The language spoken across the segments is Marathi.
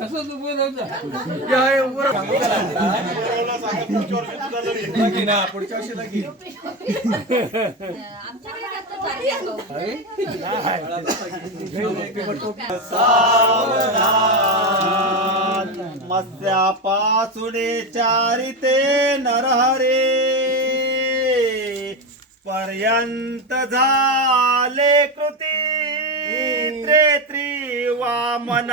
तसंच उभं पुढच्या मत्स्यापासून चारिते नरहरे. पर्यंत झाले कृती. त्रेत्री वामन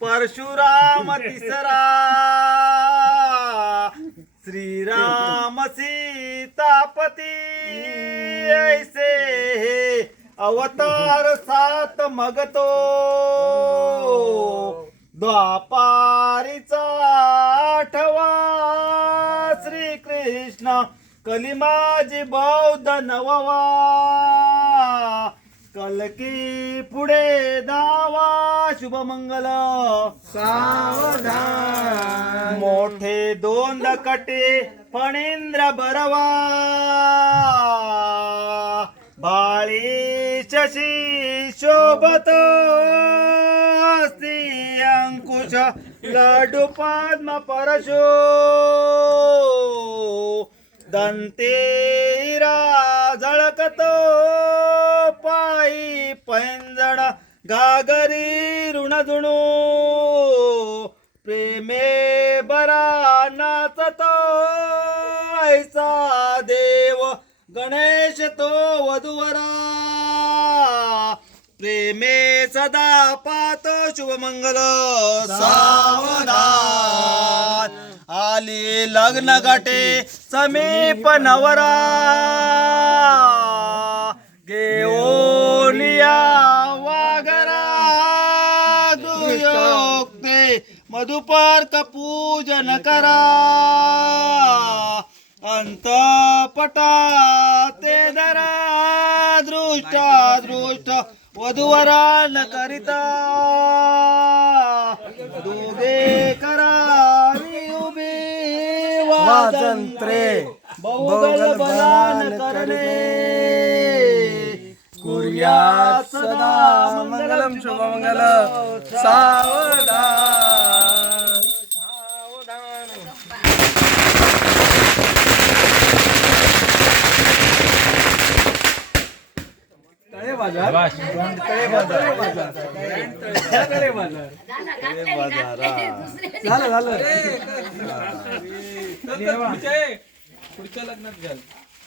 परशुराम तिसरा। श्रीराम सीतापती ऐसे हे अवतार सात मगतो। द्वापारीचा आठवा श्री कृष्ण कलिमाजी बौद्ध नववा। कलकी पुढे दावा शुभमंगल सावधान। मोठे दोन दकटे फणींद्र बरवा। बाळी शशी शोभत अंकुश लडू पद्म परशो। दंतेरा झळकतो। पैंजण गागरी ऋणजुणू प्रेमे बरा नाचतो ऐसा देव गणेश तो वधुवरा प्रेमे सदा पातो शुभमंगल सावधान आली लग्न गाठे समीप नवरा मधुपर्क पूजन करा. अंतपटा ते दरा दृष्टा दृष्ट वधूवरा न करिता दोघे करावी उभी वाजंत्रे. बहुगल बलान करणे. कुर्या सदा मंगलम शुभमंगल सावधान झालं झालं पुढच्या पुढच्या लग्नात घ्याल